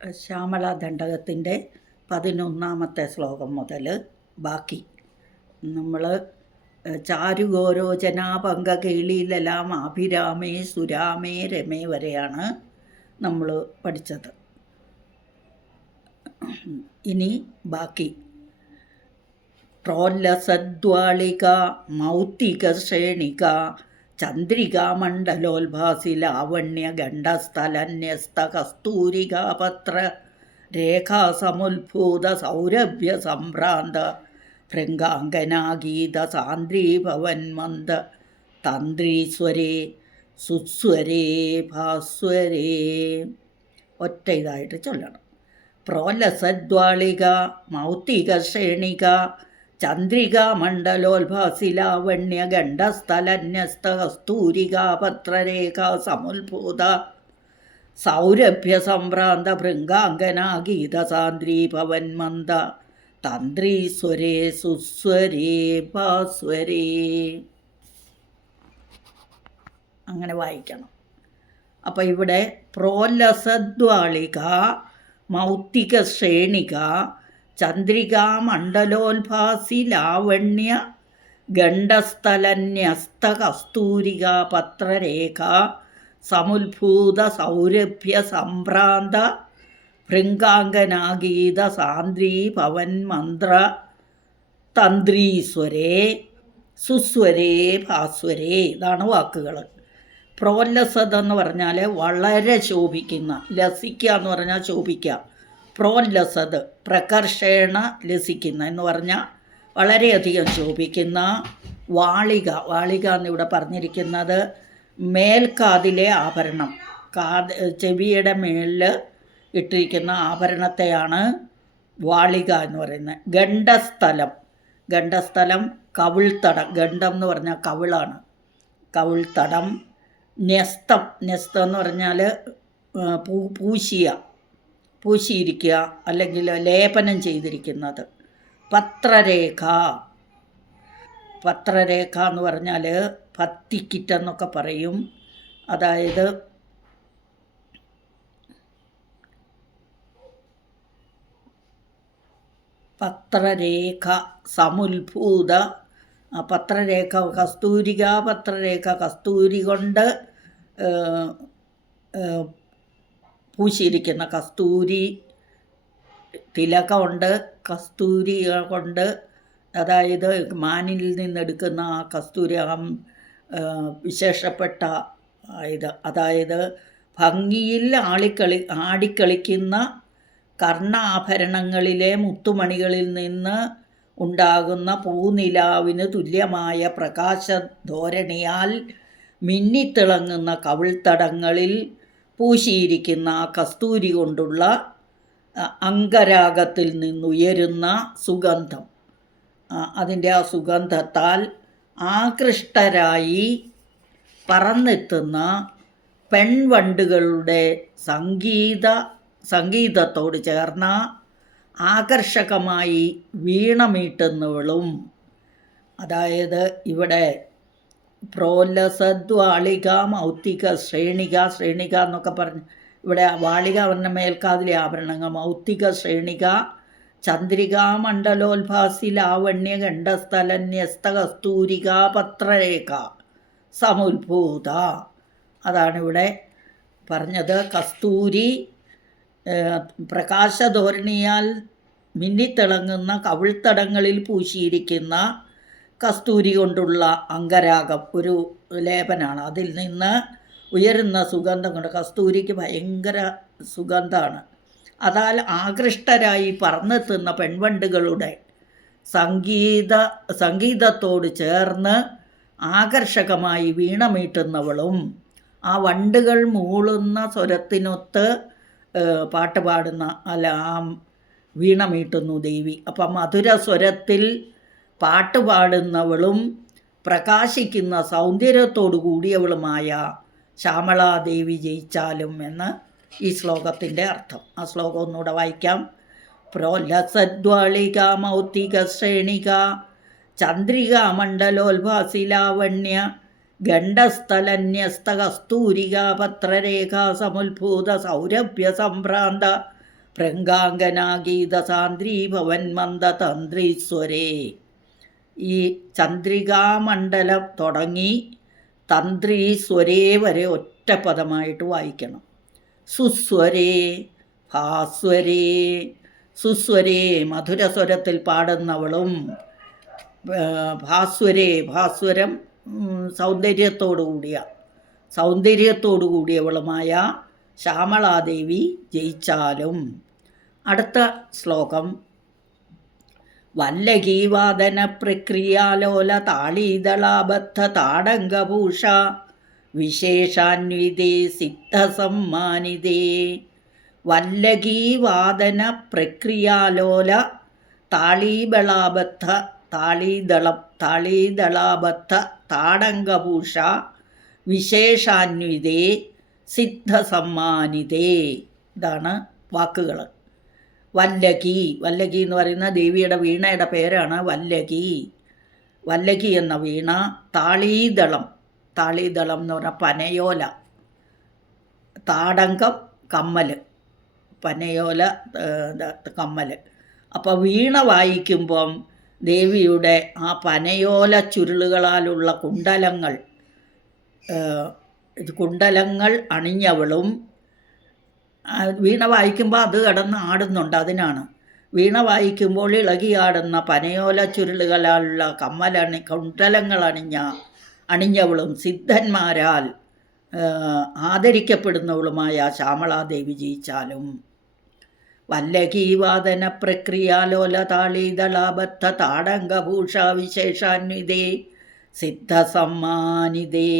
ശ്യാമള ദണ്ഡകത്തിന്റെ പതിനൊന്നാമത്തെ ശ്ലോകം മുതൽ ബാക്കി. നമ്മൾ ചാരുഗോരോചനാപങ്ക കേളിയിലെല്ലാം അഭിരാമേ സുരാമേ രമേ വരെയാണ് നമ്മൾ പഠിച്ചത്. ഇനി ബാക്കി. ട്രോല്ലസദ്വാളിക മൗത്തിക ശ്രേണിക ചന്ദ്രിക മണ്ഡലോത്ഭാസി ലാവണ്യ ഗണ്ഡസ്ഥലന്യസ്ത കസ്തൂരികാപത്ര രേഖാസമുത്ഭൂത സൗരഭ്യ സംഭ്രാന്ത ഭൃംഗാംഗനാഗീത സാന്ദ്രീഭവൻ മന്ദ തന്ത്രീസ്വരേ സുസ്വരേ ഭാസ്വരേ. ഒറ്റ ഇതായിട്ട് ചൊല്ലണം. പ്രോലസദ്വാളിക മൗത്തിക ശ്രേണിക ചന്ദ്രിക മണ്ഡലോത്ഭാസി ലാവണ്യ ഗണ്ഡസ്ഥലന്യസ്ത കസ്തൂരിക സമുത്ഭൂത സൗരഭ്യ സംഭ്രാന്ത ഭൃംഗാംഗന ഗീതസാന്ദ്രീ ഭവൻ മന്ദ തന്ത്രീസ്വരേ സുസ്വരേ ഭാസ്വരേ. അങ്ങനെ വായിക്കണം. അപ്പോൾ ഇവിടെ പ്രോലസദ്വാളിക മൗത്തിക ശ്രേണിക ചന്ദ്രിക മണ്ഡലോത്ഭാസി ലാവണ്യ ഗണ്ഡസ്ഥലന്യസ്ത കസ്തൂരിക പത്രരേഖ സമുത്ഭൂത സൗരഭ്യ സംഭ്രാന്ത ഭൃങ്കാംഗനാഗീത സാന്ദ്രീ പവൻ മന്ത്ര തന്ത്രീസ്വരേ സുസ്വരേ ഭാസ്വരേ ഇതാണ് വാക്കുകൾ. പ്രോല്ലസത് എന്ന് പറഞ്ഞാൽ വളരെ ശോഭിക്കുന്ന ലസിക്കുക എന്ന് പറഞ്ഞാൽ ശോഭിക്കുക. പ്രോല്ലസത് പ്രകർഷേണ ലസിക്കുന്ന എന്ന് പറഞ്ഞാൽ വളരെയധികം ശോഭിക്കുന്ന വാളിക. വാളിക എന്നിവിടെ പറഞ്ഞിരിക്കുന്നത് മേൽക്കാതിലെ ആഭരണം. കാത് ചെവിയുടെ മേളിൽ ഇട്ടിരിക്കുന്ന ആഭരണത്തെയാണ് വാളിക എന്ന് പറയുന്നത്. ഗണ്ഡസ്ഥലം ഗണ്ഡസ്ഥലം കവിൾത്തടം. ഗണ്ഡം എന്ന് പറഞ്ഞാൽ കവിളാണ്. കവിൾത്തടം. നെസ്തം നെസ്തം എന്ന് പറഞ്ഞാൽ പൂ പൂശിയ. പൂശിയിരിക്കുക അല്ലെങ്കിൽ ലേപനം ചെയ്തിരിക്കുന്നത്. പത്രരേഖ. പത്രരേഖ എന്ന് പറഞ്ഞാൽ പത്തിക്കിറ്റെന്നൊക്കെ പറയും. അതായത് പത്രരേഖ സമുത്ഭൂത ആ പത്രരേഖ കസ്തൂരിക പത്രരേഖ കസ്തൂരി കൊണ്ട് പൂശിയിരിക്കുന്ന കസ്തൂരി തിലകമുണ്ട് കസ്തൂരി കൊണ്ട്. അതായത് മാനിൽ നിന്നെടുക്കുന്ന ആ കസ്തൂരി ആ വിശേഷപ്പെട്ട ഇത്. അതായത് ഭംഗിയിൽ ആളിക്കളി ആടിക്കളിക്കുന്ന കർണാഭരണങ്ങളിലെ മുത്തുമണികളിൽ നിന്ന് ഉണ്ടാകുന്ന പൂനിലാവിന് തുല്യമായ പ്രകാശ പ്രകാശധോരണിയാൽ മിന്നിത്തിളങ്ങുന്ന കവിൾത്തടങ്ങളിൽ പൂശിയിരിക്കുന്ന കസ്തൂരി കൊണ്ടുള്ള അംഗരാഗത്തിൽ നിന്നുയരുന്ന സുഗന്ധം. അതിന്റെ ആ സുഗന്ധത്താൽ ആകൃഷ്ടരായി പറന്നെത്തുന്ന പെൺവണ്ടുകളുടെ സംഗീത സംഗീതത്തോട് ചേർന്ന ആകർഷകമായി വീണമീട്ടുന്നവളും അതായത് ഇവിടെ പ്രോലസദ്വാളിക മൗത്തിക ശ്രേണിക ശ്രേണിക എന്നൊക്കെ പറഞ്ഞ്. ഇവിടെ വാളിക പറഞ്ഞ മേൽക്കാതിലെ ആഭരണങ്ങൾ. മൗത്തിക ശ്രേണിക ചന്ദ്രികാ മണ്ഡലോത്ഭാസി ലാവണ്യ ഖണ്ഡസ്ഥലന്യസ്ത കസ്തൂരിക പത്രരേഖ സമുത്ഭൂത അതാണിവിടെ പറഞ്ഞത്. കസ്തൂരി പ്രകാശധോരണിയാൽ മിന്നിത്തിളങ്ങുന്ന കവിൾത്തടങ്ങളിൽ പൂശിയിരിക്കുന്ന കസ്തൂരി കൊണ്ടുള്ള അങ്കരാഗം ഒരു ലേപനാണ്. അതിൽ നിന്ന് ഉയരുന്ന സുഗന്ധം കൊണ്ട് കസ്തൂരിക്ക് ഭയങ്കര സുഗന്ധമാണ് അതാൽ ആകൃഷ്ടരായി പറന്നെത്തുന്ന പെൺവണ്ടുകളുടെ സംഗീത സംഗീതത്തോട് ചേർന്ന് ആകർഷകമായി വീണമീട്ടുന്നവളും ആ വണ്ടുകൾ മൂളുന്ന സ്വരത്തിനൊത്ത് പാട്ട് പാടുന്ന അല്ല ആ വീണമീട്ടുന്നു ദേവി. അപ്പം മധുര സ്വരത്തിൽ പാട്ട് പാടുന്നവളും പ്രകാശിക്കുന്ന സൗന്ദര്യത്തോടു കൂടിയവളുമായ ശ്യാമളാദേവി ജയിച്ചാലും എന്ന് ഈ ശ്ലോകത്തിന്റെ അർത്ഥം. ആ ശ്ലോകം ഒന്നുകൂടെ വായിക്കാം. പ്രോല്ലസദ്വാളിക മൗത്തിക ശ്രേണിക ചന്ദ്രിക മണ്ഡലോത്ഭാസി ലാവണ്യ ഗണ്ഡസ്ഥലന്യസ്ത കസ്തൂരിക പത്രരേഖ സമുത്ഭൂത സൗരഭ്യ സംഭ്രാന്ത ഭൃംഗാംഗനാഗീതസാന്ദ്രീ ഭവൻ മന്ദതന്ത്രീസ്വരേ ഈ ചന്ദ്രികാമണ്ഡലം തുടങ്ങി തന്ത്രി സ്വരേ വരെ ഒറ്റ പദമായിട്ട് വായിക്കണം. സുസ്വരേ ഭാസ്വരേ സുസ്വരേ മധുരസ്വരത്തിൽ പാടുന്നവളും ഭാസ്വരേ ഭാസ്വരം സൗന്ദര്യത്തോടു കൂടിയ സൗന്ദര്യത്തോടു കൂടിയവളുമായ ശ്യാമളാദേവി ജയിച്ചാലും. അടുത്ത ശ്ലോകം. വല്ലകീവാദന പ്രക്രിയാലോല താളീതളാബദ്ധ താടങ്കഭൂഷ വിശേഷാന്വിതേ സിദ്ധസമ്മാനിതേ. വല്ലകീവാദന പ്രക്രിയാലോല താളീബളാബദ്ധ താളീദളം താളീദളാബദ്ധ താടങ്കഭൂഷ വിശേഷാന്വിതേ സിദ്ധസമ്മാനിതേ. ഇതാണ് വാക്കുകൾ വല്ലകി. വല്ലകി എന്ന് പറയുന്ന ദേവിയുടെ വീണയുടെ പേരാണ് വല്ലകി. വല്ലകി എന്ന വീണ താളീദളം. താളീദളം എന്ന് പറഞ്ഞാൽ പനയോല. താടങ്കം കമ്മൽ പനയോല കമ്മൽ അപ്പോൾ വീണ വായിക്കുമ്പം ദേവിയുടെ ആ പനയോല ചുരുളുകളാലുള്ള കുണ്ടലങ്ങൾ കുണ്ടലങ്ങൾ അണിഞ്ഞവളും വീണ വായിക്കുമ്പോൾ അത് കിടന്ന് ആടുന്നുണ്ട് അതിനാണ്. വീണ വായിക്കുമ്പോൾ ഇളകിയാടുന്ന പനയോല ചുരുളുകളാലുള്ള കമ്മലണി കുണ്ടലങ്ങൾ അണിഞ്ഞ അണിഞ്ഞവളും സിദ്ധന്മാരാൽ ആദരിക്കപ്പെടുന്നവളുമായ ശ്യാമളാദേവി ജയിച്ചാലും. വല്ലകീവാദന പ്രക്രിയാലോല താളീതളാബദ്ധ താടങ്കഭൂഷ വിശേഷാന്വിതേ സിദ്ധസമ്മാനിതേ.